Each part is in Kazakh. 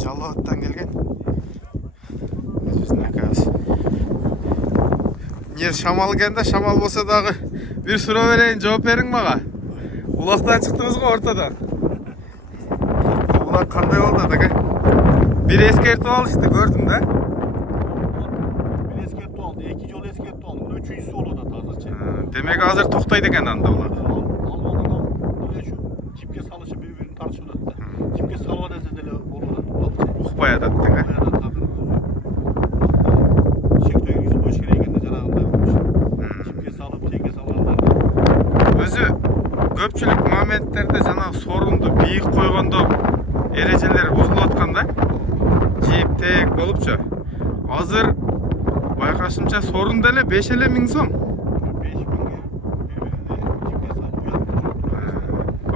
Жалауаттан келген. Біздің акабыз. Нер шамал келді, шамал болса дағы bir сұрау берейін, жауап берің маға. Улақтан шықтыңыз ғой ортадан. Улақ қандай болды даға? Bir eskертіп алышты, көрдің да? Bir eskертіп алды, 2 жол ескертіп алды, 3-cüsü oldu da hazırca. Demek hazır toktaydı ekan anda ulaq. Almanlar böyle şu cipke salışı birbirini tartışıyorlar da. Cipke salva dese de olur. Uqbay adattың, ha? Şektöy yüzü boş kere ekende janağında olmuş. Cipke salıp, tenge salvarlar. Өзі көпчілік моменттерде жаңағы сорунду бийик койгондо эрежелер бузулуп атканда жийип тек болупчу. Азыр байкашымча сорун деле 5.000 сом. 5.000'e birbirine cipke salıp uyanmış.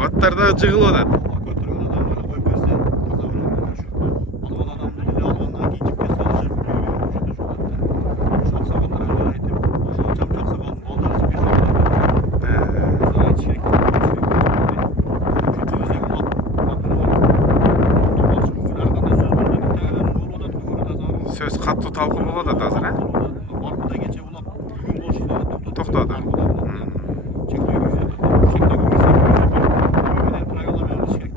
Аттарда жыгылып атат. Götürüyor adam böyle koyup verse kaza vurulmuyor şu. Alman adam dedi almandan ki cipke salışı birbirine uçuyordu şu hatta. Şu aksakallara göre ayıtıp çapçak sakalın oldu cipke salışı. Söz каттуу талкуу болот да азыр, а? Баркыда кече улап бүгүн болушулар Токтоду.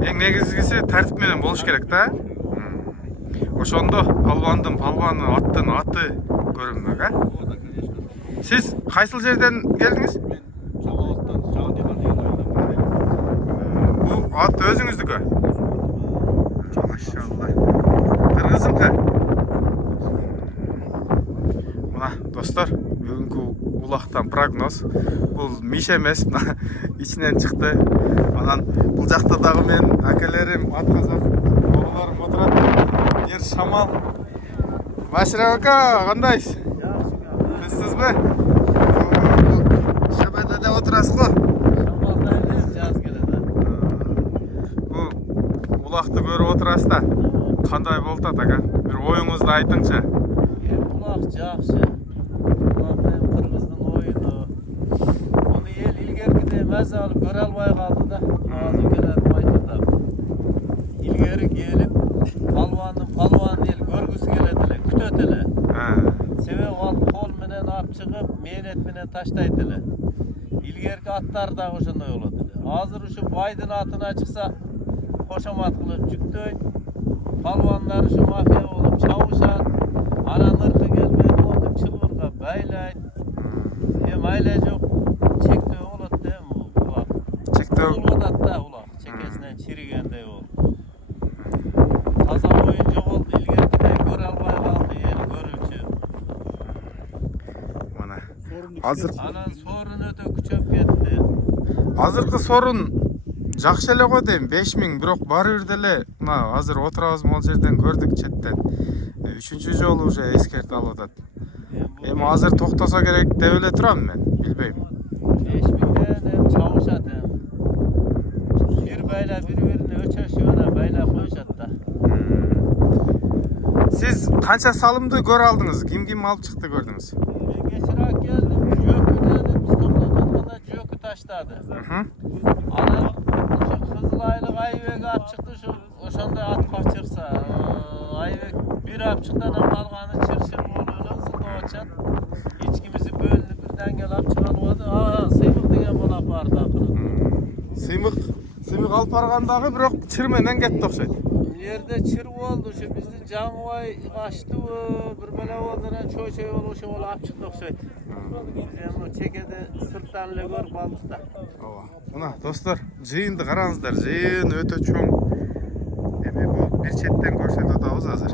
Эң негизгиси тартип менен болуш керек да. Ошондо палбандын аттын аты көрүнмөк, а? Сиз кайсыл жерден келдиңиз? Жалауаттан, Жаган Дилан деген айылдан. Бул ат өзүңүздүкү? Машалла. Кыргызыңкы? Мына достор, бүгүнкү улактан прогноз. Бул миш эмес, ичинен чыкты. Анан бул жакта дагы мен акелерим, ат казак, оголорум отурат. Ер шамал. Баширак ака, кандайсыз? Тизсизби? Шабада да отурасыз го? Шамалда эле жаз келет. Бул улакты көрүп отурасыз да. Кандай болду ага? Бир оюңузду айтыңчы. Улак жакшы. Улак эми кыргыздын оюну. Муну эл илгеркидей маза алып көрө албай калды да. Азыр келатып айтты. Илгери келип, палван эл көргүсү келет эле, күтөт эле. Себеби ал кол менен алып чыгып, мээнет менен таштайт эле. Илгерки аттар дагы ошондой болот эле. Азыр ушу байдын атына чыкса, кошомат кылып жүктөйт. Палвандар ушу мафия болуп чабышат. Анан ыркы келбей болуп чылбырга байлайт. Айла жок, чектөө болот да эми улак. Чектөө болот да улак, чекесинен чиригендей болуп. Таза оюн жоголду, илгеркидей көрө албай калды эл көрүүчү. Мына. Азыр Анан сорун өтө күчөп кетти. азыркы сорун жакшы эле го дейм, 5.000, бирок баары бир деле мына азыр отурабыз могул жерден көрдүк четтен. 3-чү жолу уже эскертип алып атат. Эми азыр токтосо керек деп эле турам мен, билбейм. 5.000'den эми чабышат эми. Бир байла бири-бирине өчөшүп анан байла коюшат да. Сиз канча салымды көрө алдыңыз? Ким алып чыкты көрдүңүз? Мен кечирээк келдим, жөөкүдөн биз токтотканда жөөкү таштады. Анан ушу Кызыл Айлык Айбек алып чыкты, ошондой ат качырса, Айбек бир алып чыкты, анан калганы чыр-чыр болуп эле ызылдап атышат. Эч кимиси бөлүнүп бирден келип алып чыга албады. Сыймык деген бала барды акыры. Сыймык алып баргандагы бирок чыр менен кетти окшойт. Жерде чыр болду, ушу биздин Жаңыбай качтыбы, бир бала болду, анан чой-чой болуп ошо болуп алып чыкты окшойт. Биз эми чекеде сырттан эле көрүп алдык да. Ооба. Мына достор, жыйынды караңыздар, жыйын өтө чоң. Эми бул бир четтен көрсөтүп атабыз азыр.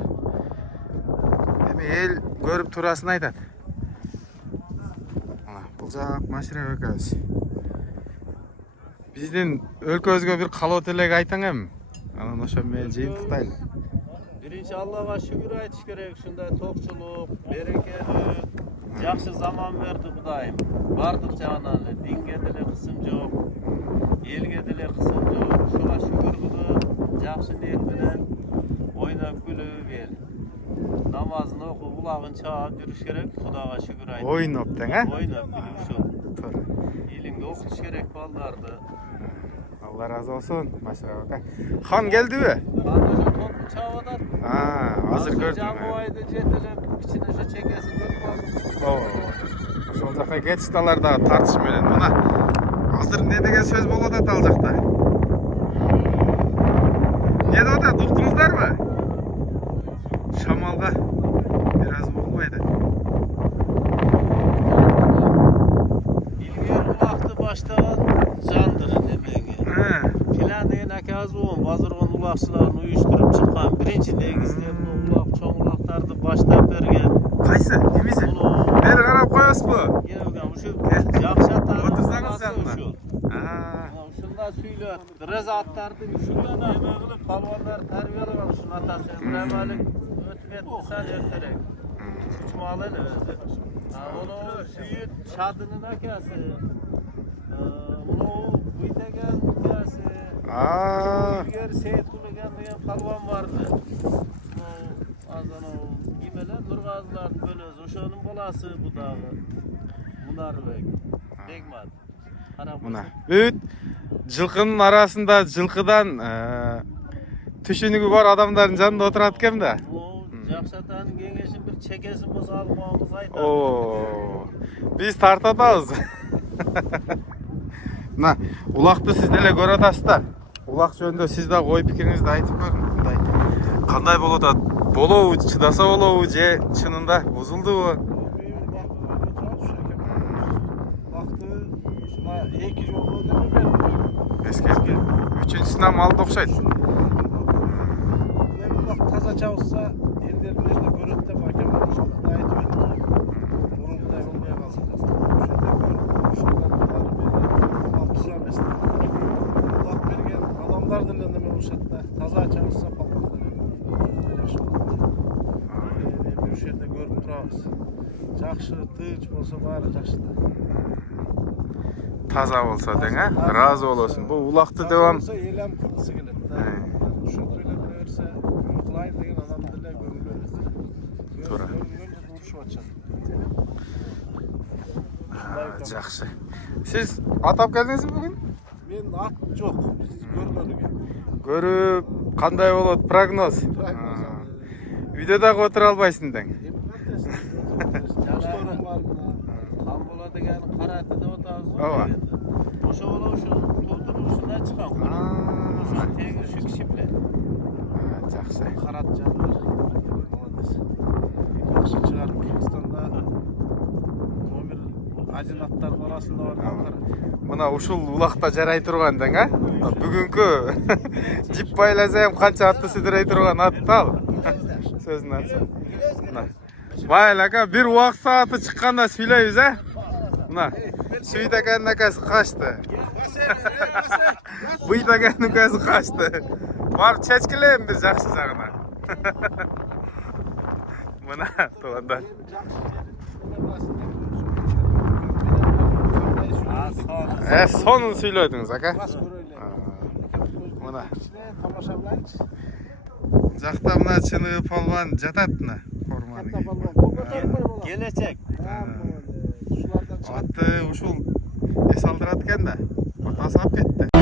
Эми эл көрүп турасын айтат. Мына бул жак Маширак акабыз. Биздин өлкөбүзгө бир калоо тилек айтаң эми. Анан ошо менен жыйынтыктайлы. Биринчи Аллага шүгүр айтыш керек, ушундай токчулук, берекелүү, жакшы заман берди Кудайым. Бардык жагынан эле динге деле кысым жок, элге деле кысым жок. Ушуга шүгүр кылып, жакшы ниет менен ойноп күлүп эл. Намазын окуп, улагын чаап жүрүш керек, Кудайга шүгүр айтып. Ойноп тең, а? Ойноп күлүп ушул. Туура. Илимди окутуш керек балдарды. Allah razı olsun Маширак ака. Хан келдиби? Хан ошо топтун çavadan. Hazır gördüm. Jamboy'da jetelep içine şu çekesi görüp aldım. Ошол жака кетишти алар дагы тартыш менен. Мына азыр эмне деген сөз болуп атат ал жакта? Эмне деп атат? Уктуңуздарбы? Шамалга бир аз болбойт. İlgir ulaqtı başlayan jandır demegi. Filan degan akaz boğun, Bazırgın ulaqçılarını uyuşturup çıkan birinci negizden ulaq, çoğun ulaqtardı başlap bergen. Кайсы? Эмеси? Bunu Бери карап коесузбу? Gelgen şu jakşatan Otursanız yanına. Şunda söylüyor. Rezatlardı şundan ayma kılıp palvanlar terbiyeli var. Şunun atası Emre'lik ötünet misal erterek. Uçmalı ne özü. Onu süyüt şadının akası. Onu büyütegen akası. Yer Seyit Kulugen diyen palvan vardı. Azan o gimeler Nurgazlar'ın bölüyoruz. Uşağının balası bu dağı. Bunlar bek. Degmad. Мына бүт жылкынын арасында жылкыдан түшүнүгү бар адамдардын жанында отурат экен да. Jakşatanın kengeşin bir çekesin bu sağlamamız aytar. Биз тартып атабыз. Мына улакты сиз деле көрүп атасыздар. Улак жөнүндө сиз да ой пикириңизди айтып көрүңүз. Мындай кандай болуп атат? Болобу, чыдаса болобу же чынында бузулдубу? Eki yolu ödeme verdim. Eski. Üçüncüsüne maldı okşaydı. Ne bak taza çalışsa ellerinde de görüp de mahkeme oluşunda da ait verdim. Bunun da olmaya kalacağız. Şuradan bunları bir altıza mesela. Bak bergen adamlar dillendirme oluşunda taza çalışsa papalar. Bir şeyde görüp durarız. Жақсы, тыч болса бары жақсы да. Таза болса дең, разы болосун. Бул улакты девам. Елем кылгысы келет да. Ушул тойлор берсе, кылайын деген адам деле көрүнөбүз. Туура. Урушуп атышат. Жакшы. Сиз атап келдиңизби бүгүн? Мен ат жок, биз көргөнүгө. Көрүп, кандай болот прогноз? Үйдө дагы отура албайсың дең. Kambola degan qaratida o'tamiz. Ova. O'sha bola shu to'ldirishdan chiqqan. O'sha tegi shu kishi bilan. Жакшы. Qarat janlar. Молодец. Yaxshi chiqarib Kırgızstanda номер 1 аттар арасында бар qarat. Мына ушул улакта жарай турган дең, Бүгүнкү жип байласам канча атты сидирей турган ат да ал. Сөзүн аты. Вай ака, бир убак сааты чыкканда сүйлөйбүз, Мына, сүйдөгөн акасы качты. Быйдаган акасы качты. Барып чечкилейм биз жакшы жагына. Мына, туугандар. Сонун сүйлөдүңүз, ака. Мына. Жакта мына чыныгы палван жатат мына. Gelecek. Atты ушул эс алдырат экен да. Атасы алып кетти.